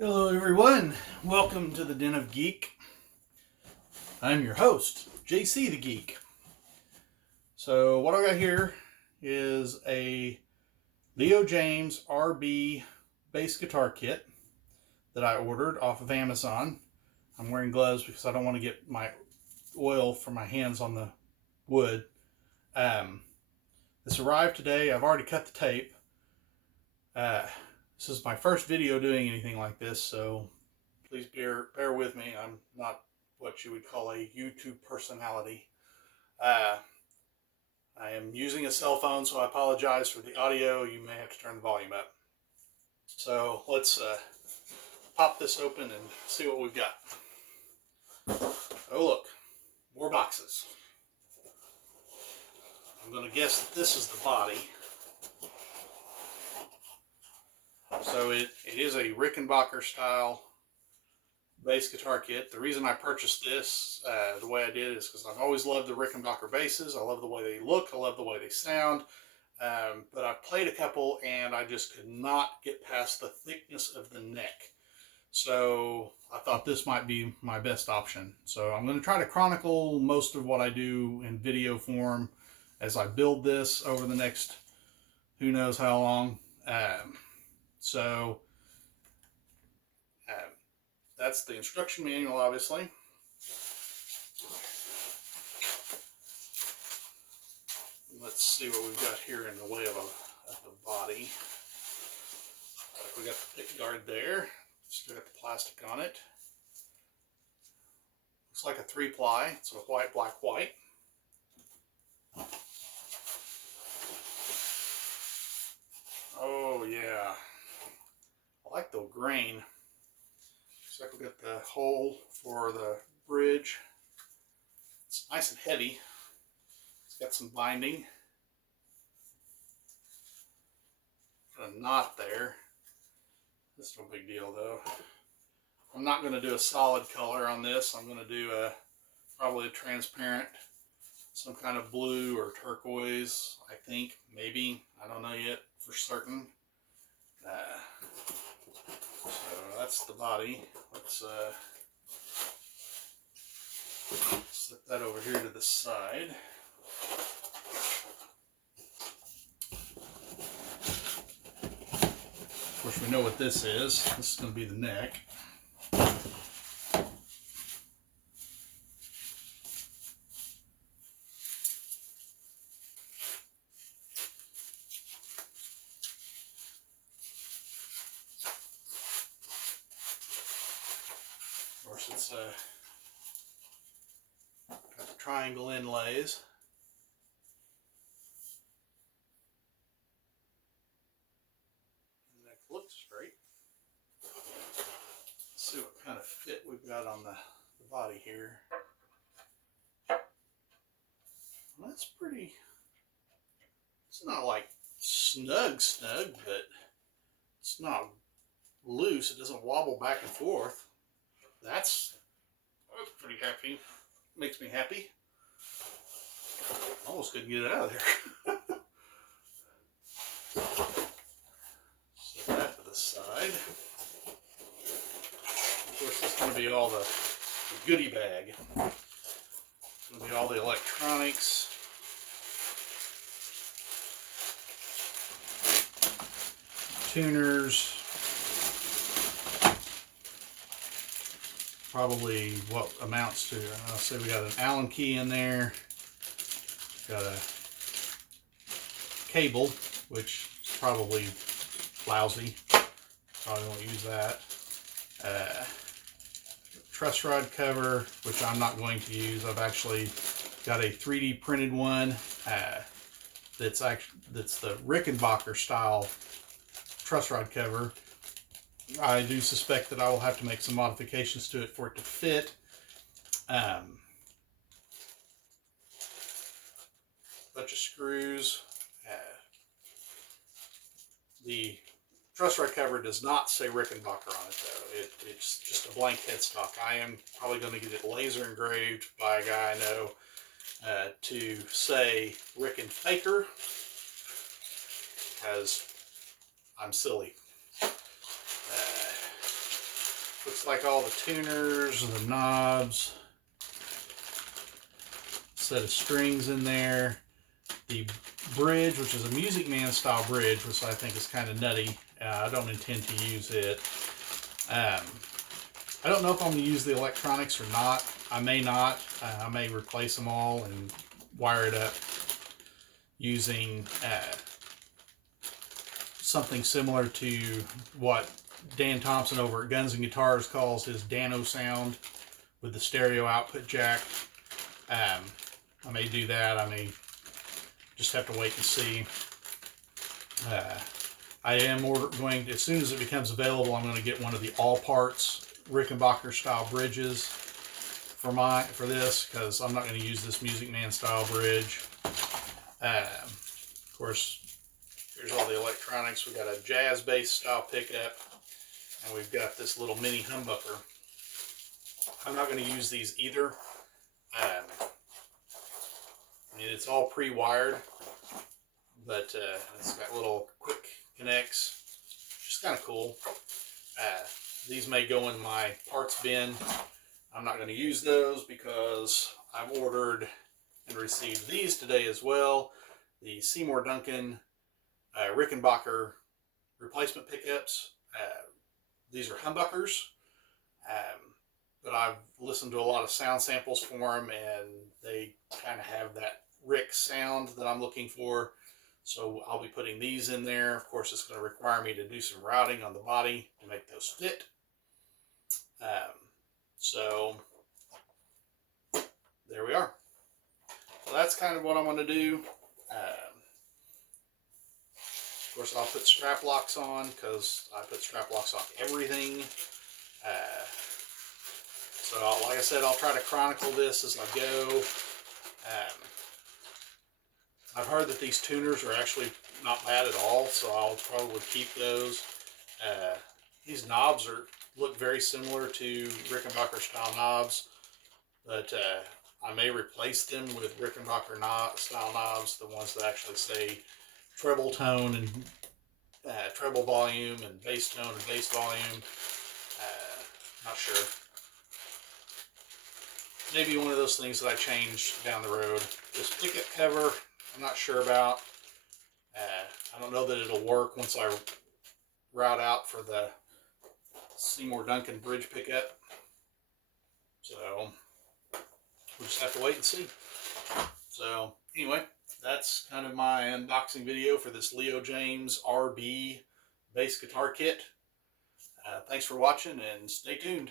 Hello everyone, welcome to the Den of Geek. I'm your host, JC the Geek. So what I got here is a Leo Jaymz RB bass guitar kit that I ordered off of Amazon. I'm wearing gloves because I don't want to get my oil from my hands on the wood. This arrived today. I've already cut the tape. This is my first video doing anything like this, so please bear with me. I'm not what you would call a YouTube personality. I am using a cell phone, so I apologize for the audio. You may have to turn the volume up. So let's pop this open and see what we've got. Oh look, more boxes. I'm going to guess that this is the body. So it is a Rickenbacker style bass guitar kit. The reason I purchased this the way I did is because I've always loved the Rickenbacker basses. I love the way they look. I love the way they sound. But I've played a couple and I just could not get past the thickness of the neck. So I thought this might be my best option. So I'm going to try to chronicle most of what I do in video form as I build this over the next who knows how long. That's the instruction manual, obviously. Let's see what we've got here in the way of a body. We got the pick guard there. Still got the plastic on it. Looks like a 3-ply. It's a white, black, white. Oh yeah, I like the grain. Looks like we got the hole for the bridge. It's nice and heavy. It's got some binding. Got a knot there. This is no big deal though. I'm not going to do a solid color on this. I'm going to do probably a transparent, some kind of blue or turquoise, I think, maybe. I don't know yet for certain. So that's the body. Let's slip that over here to the side. Of course, we know what this is. This is going to be the neck. Of course, it's got the triangle inlays. The neck looks great. Let's see what kind of fit we've got on the body here. Well, that's pretty. It's not like snug, but it's not loose. It doesn't wobble back and forth. That's pretty happy. Makes me happy. Almost couldn't get it out of there. Set that to the side. Of course, this is going to be all the goodie bag. It's going to be all the electronics. Tuners. Probably what amounts to, I'll say we got an Allen key in there, got a cable, which is probably lousy, probably won't use that, truss rod cover, which I'm not going to use. I've actually got a 3D printed one that's the Rickenbacker style truss rod cover. I do suspect that I will have to make some modifications to it for it to fit. Bunch of screws. The truss rod cover does not say Rickenbacker on it though. It's just a blank headstock. I am probably going to get it laser engraved by a guy I know to say Rickenbacker, because I'm silly. Looks like all the tuners, the knobs, set of strings in there, the bridge, which is a Music Man style bridge, which I think is kind of nutty. I don't intend to use it. I don't know if I'm going to use the electronics or not. I may not. I may replace them all and wire it up using something similar to what Dan Thompson over at Guns and Guitars calls his Dano sound with the stereo output jack. I may do that. I may just have to wait and see. I am going to, as soon as it becomes available, I'm going to get one of the all parts Rickenbacker style bridges for this, because I'm not going to use this Music Man style bridge. Of course, here's all the electronics. We've got a jazz bass style pickup, and we've got this little mini humbucker. I'm not going to use these either. I mean, it's all pre-wired, but it's got little quick connects, which is kind of cool. These may go in my parts bin. I'm not going to use those because I've ordered and received these today as well. The Seymour Duncan Rickenbacker replacement pickups. These are humbuckers, but I've listened to a lot of sound samples for them, and they kind of have that Rick sound that I'm looking for. So I'll be putting these in there. Of course, it's going to require me to do some routing on the body to make those fit. So there we are. So that's kind of what I'm going to do. Of course, I'll put strap locks on because I put strap locks on everything. So like I said, I'll try to chronicle this as I go. I've heard that these tuners are actually not bad at all, so I'll probably keep those. These knobs look very similar to Rickenbacker style knobs, but I may replace them with Rickenbacker style knobs, the ones that actually say treble tone and treble volume and bass tone and bass volume. Not sure. Maybe one of those things that I change down the road. This pickup cover, I'm not sure about. I don't know that it'll work once I route out for the Seymour Duncan bridge pickup. So we'll just have to wait and see. So anyway, that's kind of my unboxing video for this Leo Jaymz RB bass guitar kit. Thanks for watching and stay tuned.